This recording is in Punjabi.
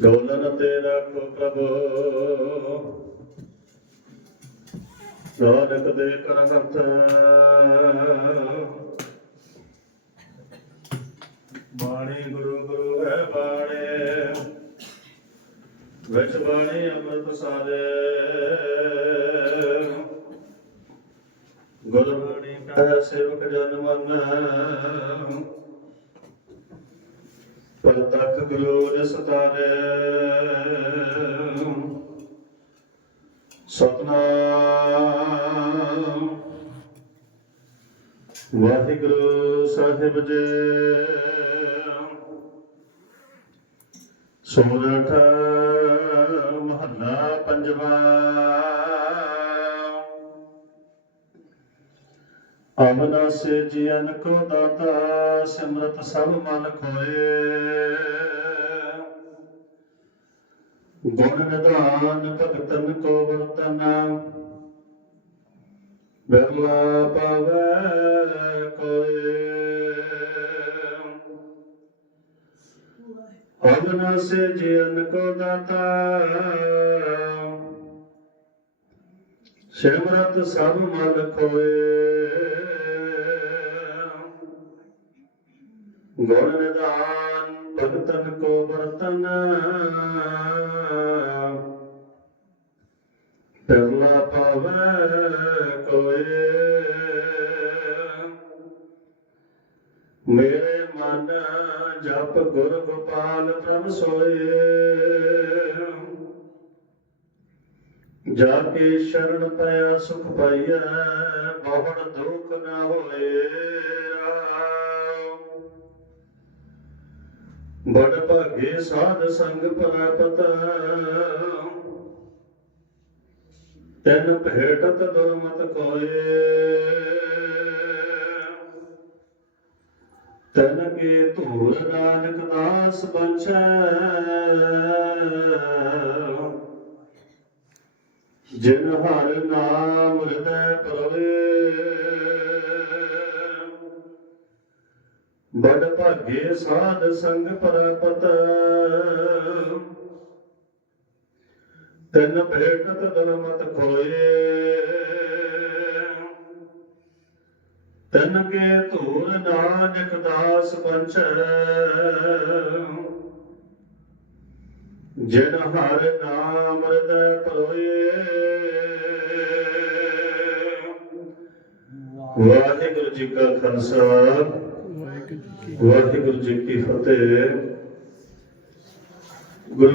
ਡੋਲਨ ਤੇ ਰੱਖੋ ਪ੍ਰਭੂ। ਨਾਨਕ ਦੇ ਕਰ ਬਾਣੀ ਗੁਰੂ ਗੁਰੂ ਹੈ ਬਾਣੀ। ਵਿੱਚ ਬਾਣੀ ਅੰਮ੍ਰਿਤ ਸਾਰੇ ਗੁਰਬਾਣੀ ਕਾ ਸੇਵਕ ਜਨ ਮਨ। ਪਰ ਤੱਕ ਗੁਰੂ ਜਿਸ ਤਾਰੇ। ਸਤਨਾਮ। ਵਾਹਿਗੁਰੂ ਸਾਹਿਬ ਜੀ। ਸੋਰਠ ਮਹੱਲਾ ਪੰਜਵਾ। ਅਵਨਾਸੇ ਜੀਵਨ ਕੋ ਦਾਤਾ ਸਿਮਰਤ ਸਭ ਮਨ ਖੋਏ। ਗੁਣ ਨਿਧਾਨ ਭਗਤਨ ਕੋ ਵਰਤਨ। ਬਿਰਲਾ ਪਾਵੈ ਕੋਏ। ਅਵਨਾਸੇ ਜੀਵਨ ਕੋ ਦਾਤਾ। ਸਿਮਰਤ ਸਭ ਮਨ ਖੋਏ। ਗੁਣ ਨਿਧਾਨ ਭਗਤਨ ਕੋ ਵਰਤਨ। ਪਿਰਲਾ ਪਾਵੈ ਕੋਏ ਮੇਰੇ ਮਨ ਜਪ ਗੁਰ ਗੋਪਾਲ ਪ੍ਰਭ ਸੋਏ ਜਾ ਕੇ ਸ਼ਰਨ ਪਿਆ ਸੁਖ ਪਾਈਐ ਬਹੁੜ ਦੁਖ ਨਾ ਹੋਏ। ਬੜ ਭਾਗੇ ਸਾਧ ਸੰਗ ਪ੍ਰਾਪਤ ਤੈਨ ਭੇਟਤ ਦੁਰਮਤ ਕੋਏ। ਤਨ ਕੇ ਧੂਰ ਨਾਨਕ ਦਾਸ ਬੰਚੈ ਜਿਨ ਹਰ ਨਾਮ ਹਿਰਦੈ ਪਰਵੇ। ਬੜ ਭਾਗੇ ਸਾਧ ਸੰਗ ਪ੍ਰਾਪਤ ਤਨ ਭੇਟਤ ਦਰਮਤ ਖੋਏ। ਤਨ ਕੇ ਧੂਰ ਨਾਨਕ ਦਾਸ ਬੰਚੈ ਜਿਨ ਹਰ ਨਾਮ ਹਿਰਦੈ ਪਰੋਏ। ਵਾਹਿਗੁਰੂ ਜੀ ਕਾ ਖਾਲਸਾ। ਵਾਹਿਗੁਰੂ ਜੀ ਕੀ ਫਤਿਹ। ਗੁਰੂ